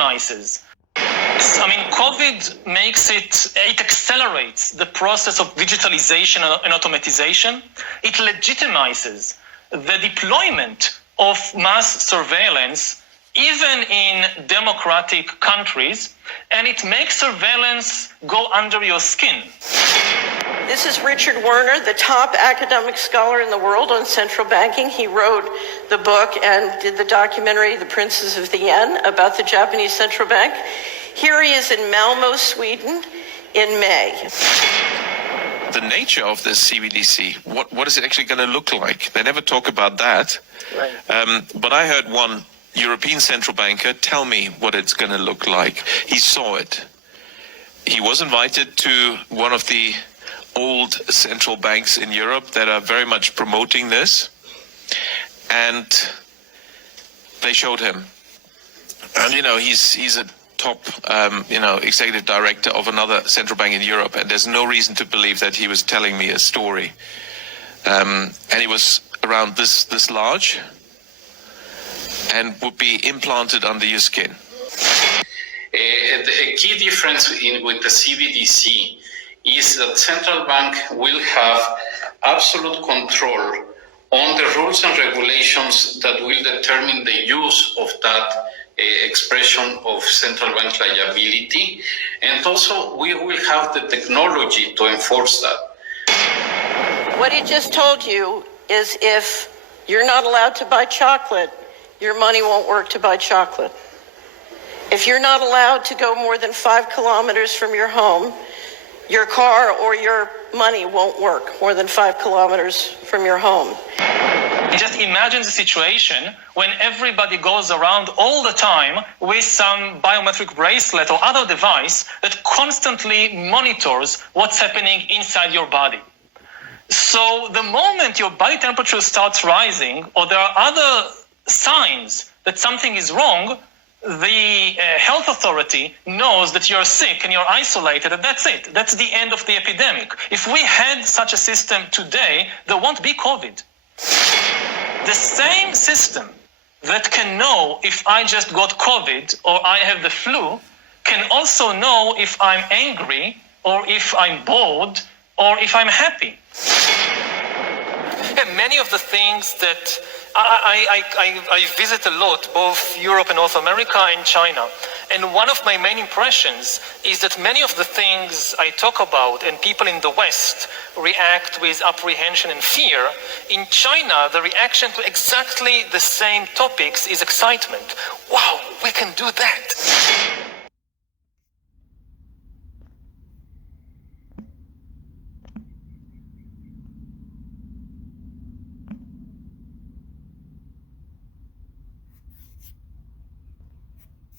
legitimizes. I mean, COVID it accelerates the process of digitalization and automatization. It legitimizes the deployment of mass surveillance, even in democratic countries, and it makes surveillance go under your skin. This is Richard Werner, the top academic scholar in the world on central banking. He wrote the book and did the documentary, The Princes of the Yen, about the Japanese central bank. Here he is in Malmo, Sweden, in May. The nature of this CBDC, what is it actually going to look like? They never talk about that. Right. But I heard one European central banker tell me what it's going to look like. He saw it. He was invited to one of the old central banks in Europe that are very much promoting this, and they showed him. And he's a top executive director of another central bank in Europe, and there's no reason to believe that he was telling me a story. And he was around this large and would be implanted under your skin. A key difference with the CBDC is that central bank will have absolute control on the rules and regulations that will determine the use of that expression of central bank liability, and also we will have the technology to enforce that. What he just told you is if you're not allowed to buy chocolate, your money won't work to buy chocolate. If you're not allowed to go more than 5 kilometers from your home, your car or your money won't work more than 5 kilometers from your home. Just imagine the situation when everybody goes around all the time with some biometric bracelet or other device that constantly monitors what's happening inside your body. So the moment your body temperature starts rising or there are other signs that something is wrong, the health authority knows that you're sick and you're isolated, and that's it. That's the end of the epidemic. If we had such a system today, there won't be COVID. The same system that can know if I just got COVID or I have the flu can also know if I'm angry or if I'm bored or if I'm happy. Yeah, many of the things that I visit a lot, both Europe and North America and China. And one of my main impressions is that many of the things I talk about and people in the West react with apprehension and fear, in China, the reaction to exactly the same topics is excitement. Wow, we can do that.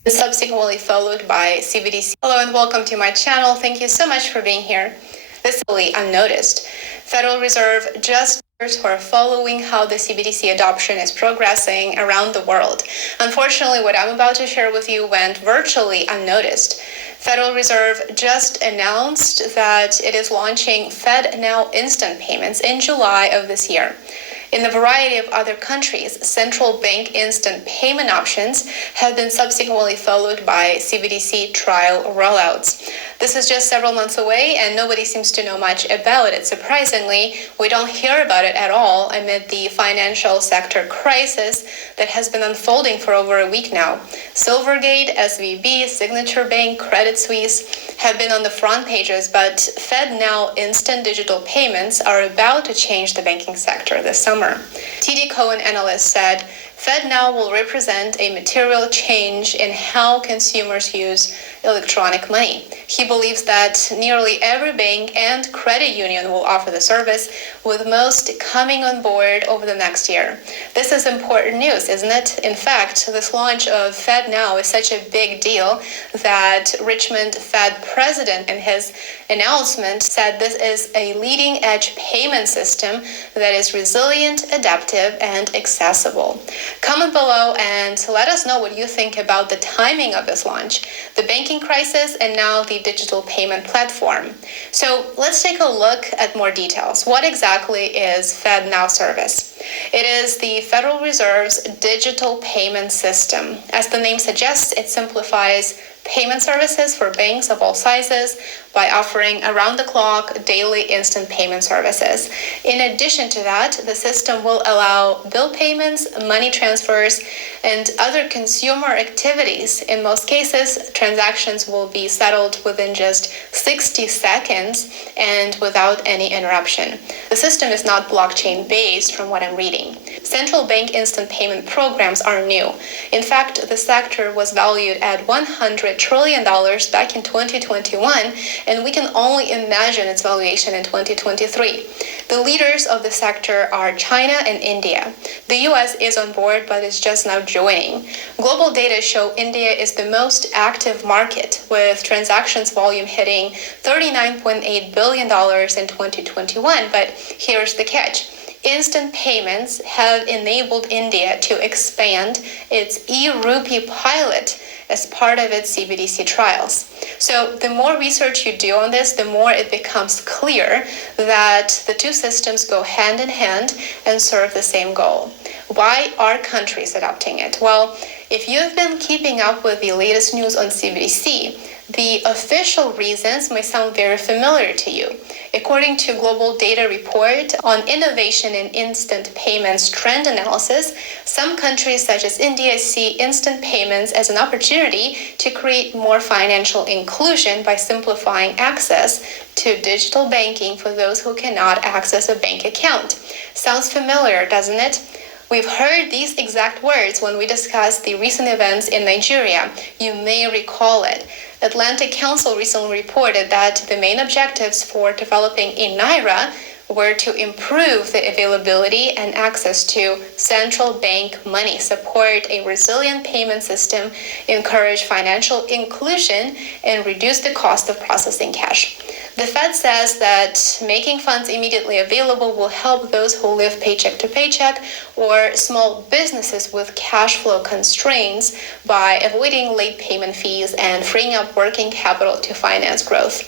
Subsequently followed by CBDC. Hello and welcome to my channel. Thank you so much for being here. This is totally unnoticed. Federal Reserve just who are following how the CBDC adoption is progressing around the world. Unfortunately, what I'm about to share with you went virtually unnoticed. Federal Reserve just announced that it is launching FedNow instant payments in July of this year. In a variety of other countries, central bank instant payment options have been subsequently followed by CBDC trial rollouts. This is just several months away and nobody seems to know much about it. Surprisingly, we don't hear about it at all amid the financial sector crisis that has been unfolding for over a week now. Silvergate, SVB, Signature Bank, Credit Suisse have been on the front pages, but FedNow instant digital payments are about to change the banking sector this summer. TD Cowen analyst said, FedNow will represent a material change in how consumers use electronic money. He believes that nearly every bank and credit union will offer the service, with most coming on board over the next year. This is important news, isn't it? In fact, this launch of FedNow is such a big deal that Richmond Fed president in his announcement said this is a leading-edge payment system that is resilient, adaptive, and accessible. Comment below and let us know what you think about the timing of this launch. The banking banking crisis, and now the digital payment platform. So let's take a look at more details. What exactly is FedNow service? It is the Federal Reserve's digital payment system. As the name suggests, it simplifies payment services for banks of all sizes by offering around-the-clock daily instant payment services. In addition to that, the system will allow bill payments, money transfers, and other consumer activities. In most cases, transactions will be settled within just 60 seconds and without any interruption. The system is not blockchain-based from what I'm reading. Central bank instant payment programs are new. In fact, the sector was valued at $100 trillion back in 2021, and we can only imagine its valuation in 2023. The leaders of the sector are China and India. The US is on board, but is just now joining. Global data show India is the most active market, with transactions volume hitting $39.8 billion in 2021. But here's the catch. Instant payments have enabled India to expand its e-rupee pilot as part of its CBDC trials. So the more research you do on this, the more it becomes clear that the two systems go hand in hand and serve the same goal. Why are countries adopting it? Well, if you've been keeping up with the latest news on CBDC, the official reasons may sound very familiar to you. According to Global Data Report on Innovation in Instant Payments Trend Analysis, some countries such as India see instant payments as an opportunity to create more financial inclusion by simplifying access to digital banking for those who cannot access a bank account. Sounds familiar, doesn't it? We've heard these exact words when we discussed the recent events in Nigeria. You may recall it. Atlantic Council recently reported that the main objectives for developing Naira were to improve the availability and access to central bank money, support a resilient payment system, encourage financial inclusion, and reduce the cost of processing cash. The Fed says that making funds immediately available will help those who live paycheck to paycheck or small businesses with cash flow constraints by avoiding late payment fees and freeing up working capital to finance growth.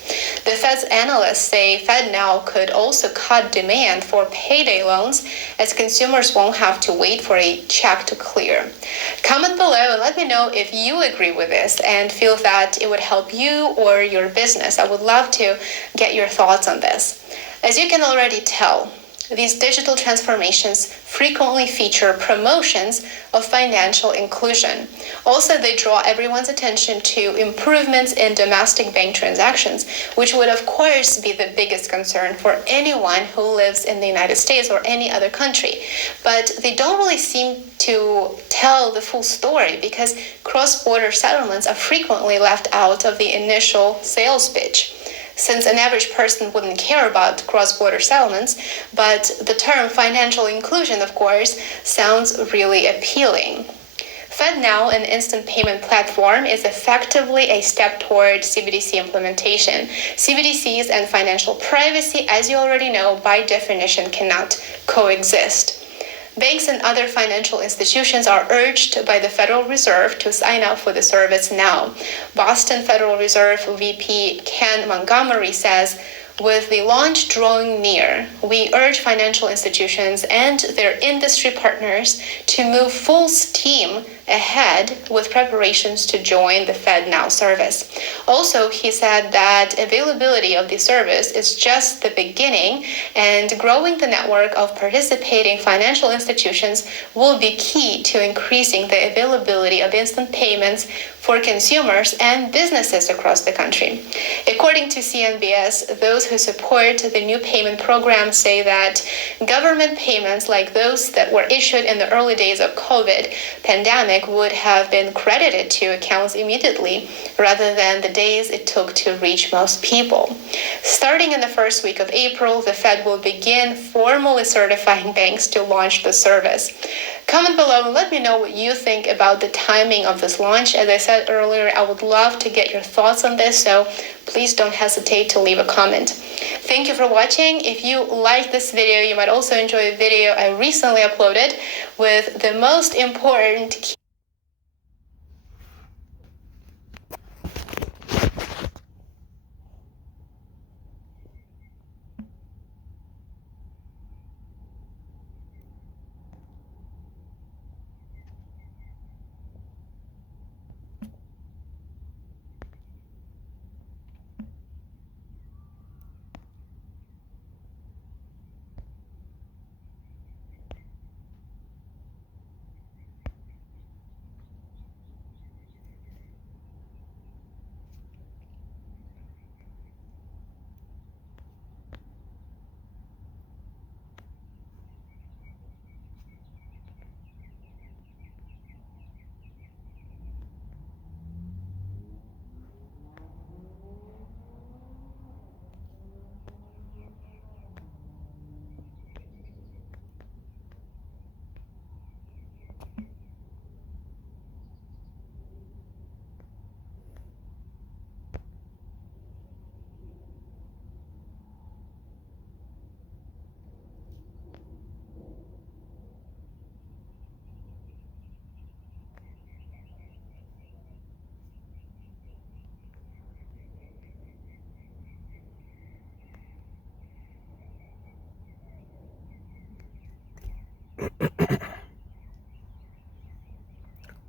The Fed's analysts say FedNow could also cut demand for payday loans as consumers won't have to wait for a check to clear. Comment below and let me know if you agree with this and feel that it would help you or your business. I would love to get your thoughts on this. As you can already tell, these digital transformations frequently feature promotions of financial inclusion. Also, they draw everyone's attention to improvements in domestic bank transactions, which would of course be the biggest concern for anyone who lives in the United States or any other country. But they don't really seem to tell the full story because cross-border settlements are frequently left out of the initial sales pitch. Since an average person wouldn't care about cross-border settlements, but the term financial inclusion, of course, sounds really appealing. FedNow, an instant payment platform, is effectively a step toward CBDC implementation. CBDCs and financial privacy, as you already know, by definition cannot coexist. Banks and other financial institutions are urged by the Federal Reserve to sign up for the service now. Boston Federal Reserve VP Ken Montgomery says, "With the launch drawing near, we urge financial institutions and their industry partners to move full steam ahead with preparations to join the FedNow service." Also, he said that availability of the service is just the beginning, and growing the network of participating financial institutions will be key to increasing the availability of instant payments for consumers and businesses across the country. According to CNBS, those who support the new payment program say that government payments like those that were issued in the early days of COVID pandemic would have been credited to accounts immediately rather than the days it took to reach most people. Starting in the first week of April, the Fed will begin formally certifying banks to launch the service. Comment below and let me know what you think about the timing of this launch. As I said earlier, I would love to get your thoughts on this, so please don't hesitate to leave a comment. Thank you for watching. If you like this video, you might also enjoy a video I recently uploaded with the most important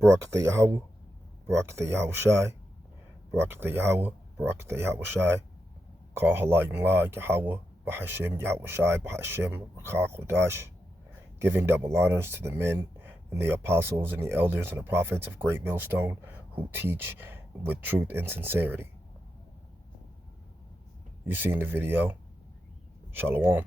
Barakatha Yahweh, Barakatha Yahweh Shai, Barakatha Yahweh, Barakatha Yahweh Shai, Kal Halayim La Yahweh, Bahashem Yahweh Shai, Bahashem Rakah Kodash, giving double honors to the men and the apostles and the elders and the prophets of Great Millstone who teach with truth and sincerity. You seen the video. Shalom.